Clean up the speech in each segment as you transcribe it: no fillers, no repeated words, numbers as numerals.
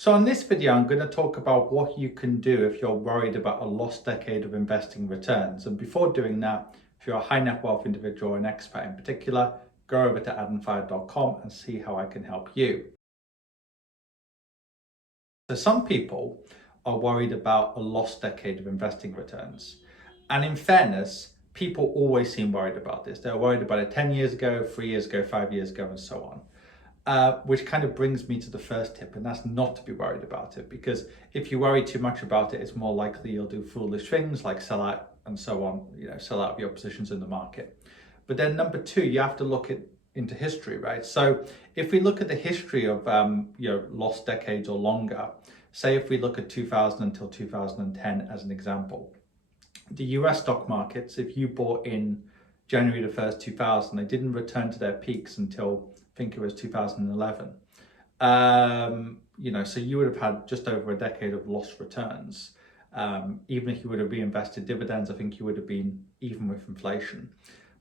So in this video, I'm going to talk about what you can do if you're worried about a lost decade of investing returns. And before doing that, if you're a high net wealth individual or an expat in particular, go over to adamfire.com and see how I can help you. So some people are worried about a lost decade of investing returns. And in fairness, people always seem worried about this. They're worried about it 10 years ago, 3 years ago, 5 years ago, and so on. Which kind of brings me to the first tip, and that's not to be worried about it, because if you worry too much about it, it's more likely you'll do foolish things like sell out and so on, sell out of your positions in the market. But then number two, you have to look into history, right? So if we look at the history of lost decades or longer, say if we look at 2000 until 2010 as an example, the US stock markets, if you bought in January the 1st, 2000, they didn't return to their peaks until I think it was 2011. So you would have had just over a decade of lost returns. Even if you would have reinvested dividends, I think you would have been even with inflation.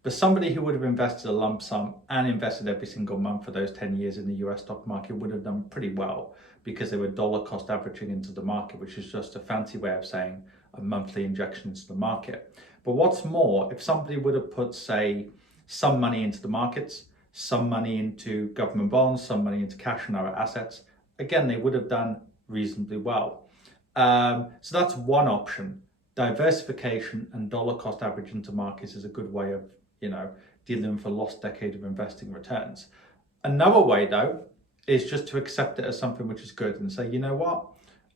But somebody who would have invested a lump sum and invested every single month for those 10 years in the US stock market would have done pretty well, because they were dollar cost averaging into the market, which is just a fancy way of saying a monthly injection into the market. But what's more, if somebody would have put, say, some money into the markets, some money into government bonds, some money into cash and other assets, again, they would have done reasonably well. So that's one option. Diversification and dollar cost average into markets is a good way of, dealing with a lost decade of investing returns. Another way, though, is just to accept it as something which is good and say, you know what?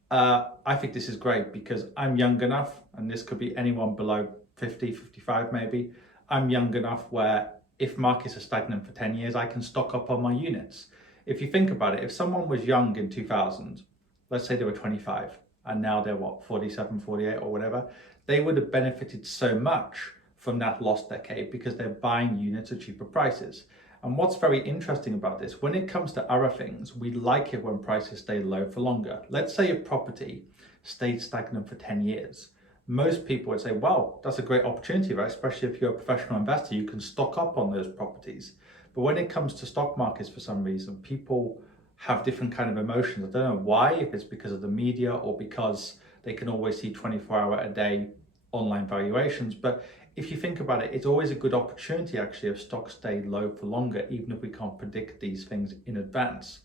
I think this is great because I'm young enough, and this could be anyone below 50, 55 maybe. I'm young enough where if markets are stagnant for 10 years, I can stock up on my units. If you think about it, if someone was young in 2000, let's say they were 25, and now they're 47, 48 or whatever, they would have benefited so much from that lost decade because they're buying units at cheaper prices. And what's very interesting about this, when it comes to other things, we like it when prices stay low for longer. Let's say a property stayed stagnant for 10 years. Most people would say, well, that's a great opportunity, right? Especially if you're a professional investor, you can stock up on those properties. But when it comes to stock markets, for some reason, people have different kind of emotions. I don't know why, if it's because of the media or because they can always see 24-hour a day online valuations. But if you think about it, it's always a good opportunity actually if stocks stay low for longer, even if we can't predict these things in advance.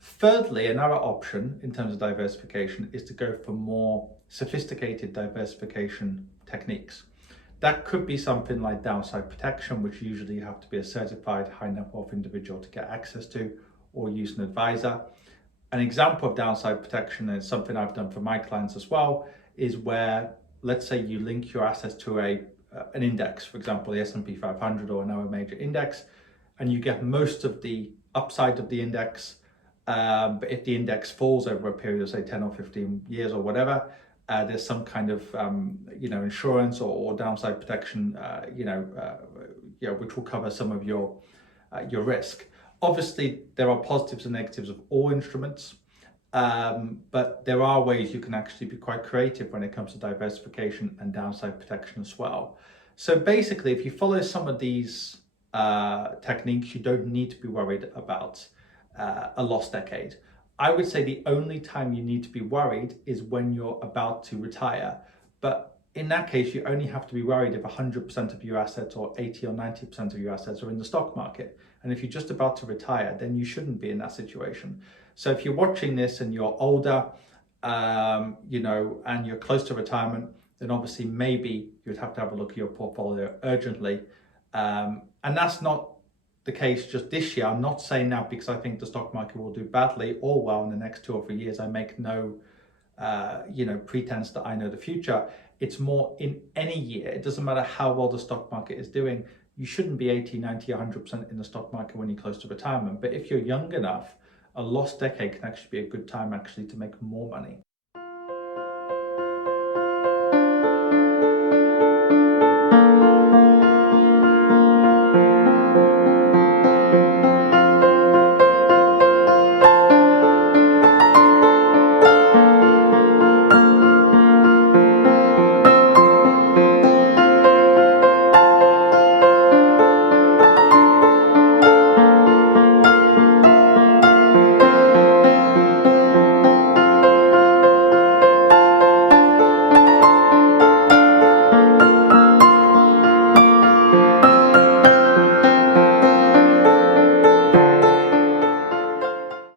Thirdly, another option in terms of diversification is to go for more sophisticated diversification techniques. That could be something like downside protection, which usually you have to be a certified high net worth individual to get access to, or use an advisor. An example of downside protection, and something I've done for my clients as well, is where, let's say you link your assets to an index, for example, the S&P 500 or another major index, and you get most of the upside of the index. But if the index falls over a period of say 10 or 15 years or whatever, there's some kind of insurance or downside protection, which will cover some of your risk. Obviously, there are positives and negatives of all instruments, but there are ways you can actually be quite creative when it comes to diversification and downside protection as well. So basically, if you follow some of these techniques, you don't need to be worried about a lost decade. I would say the only time you need to be worried is when you're about to retire. But in that case, you only have to be worried if 100% of your assets or 80 or 90% of your assets are in the stock market. And if you're just about to retire, then you shouldn't be in that situation. So if you're watching this and you're older, and you're close to retirement, then obviously maybe you'd have to have a look at your portfolio urgently. And that's not the case just this year. I'm not saying that because I think the stock market will do badly or well in the next 2 or 3 years. I make no pretense that I know the future. It's more in any year. It doesn't matter how well the stock market is doing. You shouldn't be 80, 90, 100% in the stock market when you're close to retirement. But if you're young enough, a lost decade can actually be a good time actually to make more money.